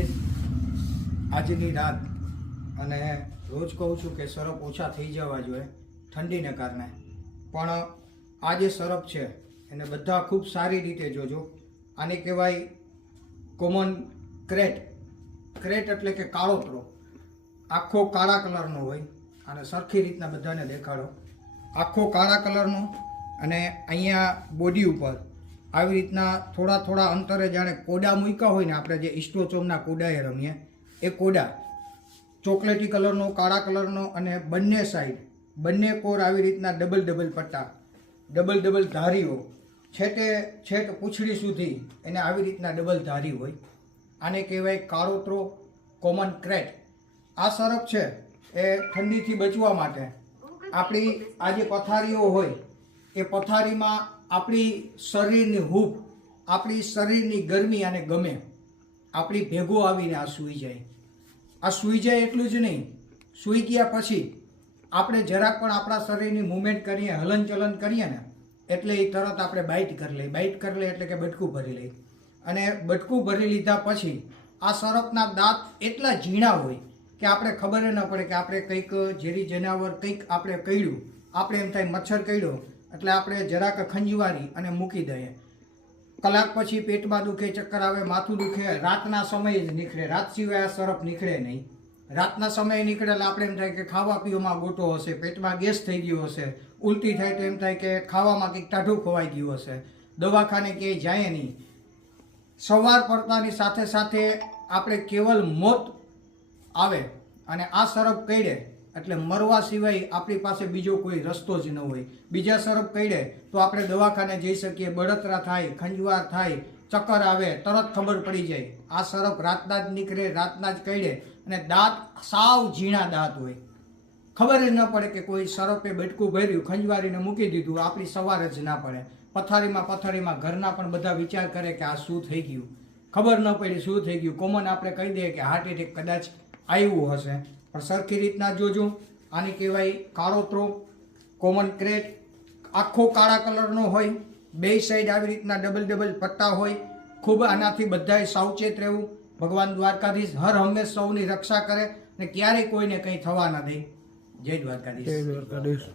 દ્વારકાધીશ. આજની રાત અને રોજ કહું છું કે સરપ ઓછા થઈ જવા જોઈએ ઠંડીને કારણે, પણ આ જે સરપ છે એને બધા ખૂબ સારી રીતે જોજો. આને કહેવાય કોમન ક્રેટ. ક્રેટ એટલે કે કાળોતરો. આખો કાળા કલરનો હોય અને સરખી રીતના બધાને દેખાડો. આખો કાળા કલરનો અને અહીંયા બોડી ઉપર આવી રીતના થોડા થોડા અંતરે જાણે કોડા મૂક્યા હોય ને, આપણે જે ઇસ્ટોચોમના કોડાએ રમીએ એ કોડા, ચોકલેટી કલરનો, કાળા કલરનો, અને બંને સાઈડ બંને કોર આવી રીતના ડબલ ડબલ પટ્ટા, ડબલ ડબલ ધારીઓ, છેટ પૂંછડી સુધી એને આવી રીતના ડબલ ધારી હોય. આને કહેવાય કાળોતરો, કોમન ક્રેટ. આ સરપ છે એ ઠંડીથી બચવા માટે આપણી આ જે પથારીઓ હોય એ પથારીમાં આપણી શરીરની હૂંફ, આપણી શરીરની ગરમી આને ગમે, આપણી ભેગો આવીને આ સૂઈ જાય. આ સૂઈ જાય એટલું જ નહીં, સૂઈ ગયા પછી આપણે જરાક પણ આપણા શરીરની મૂવમેન્ટ કરીએ, હલનચલન કરીએ ને એટલે એ તરત આપણે બાઇટ કરી લઈએ. બાઇટ કરી લઈએ એટલે કે બટકું ભરી લઈએ. અને બટકું ભરી લીધા પછી આ સરપના દાંત એટલા ઝીણા હોય કે આપણે ખબર ન પડે કે આપણે કંઈક ઝેરી જનાવર કંઈક આપણે કર્યું. આપણે એમ થાય મચ્છર કર્યો એટલે આપણે જરાક ખંજવારી અને મૂકી દઈએ. કલાક પછી પેટમાં દુખે, ચક્કર આવે, માથું દુખે. રાતના સમયે જ નીકળે, રાત સિવાય આ સરપ નીકળે નહીં. રાતના સમયે નીકળે એટલે આપણે એમ થાય કે ખાવા પીવામાં ગોટો હશે, પેટમાં ગેસ થઈ ગયો હશે, ઉલટી થાય તો એમ થાય કે ખાવામાં કંઈક ટાઢું ખવાઈ ગયું હશે, દવાખાને ક્યાંય જાય નહીં. સવાર પડતાની સાથે સાથે આપણે કેવલ મોત આવે અને આ સરપ કરડે એટલે મરવા સિવાય આપણી પાસે બીજો કોઈ રસ્તો જ ન હોય. બીજા સરપ કરડે તો આપણે દવાખાને જઈ શકીએ, બળતરા થાય, ખંજવાર થાય, ચક્કર આવે, તરત ખબર પડી જાય. આ સરપ રાતના જ નીકળે, રાતના જ કરડે અને દાંત સાવ ઝીણા દાંત હોય. ખબર જ ન પડે કે કોઈ સરપે બટકું ભર્યું, ખંજવારીને મૂકી દીધું, આપણી સવાર જ ના પડે. પથારીમાં ઘરના પણ બધા વિચાર કરે કે આ શું થઈ ગયું, ખબર ન પડી શું થઈ ગયું. કોમન આપણે કહી દઈએ કે હાર્ટ એટેક કદાચ આવ્યું હશે, પણ સરખી રીતના જોજો. આને કહેવાય કાળોતરો, કોમન ક્રેટ. આખો કાળા કલરનો હોય, બે સાઈડ આવી રીતના ડબલ ડબલ પટ્ટા હોય. ખૂબ આનાથી બધાએ સાવચેત રહેવું. ભગવાન દ્વારકાધીશ હર હંમેશ સૌની રક્ષા કરે અને ક્યારેય કોઈને કંઈ થવા ના દે. જય દ્વારકાધીશ.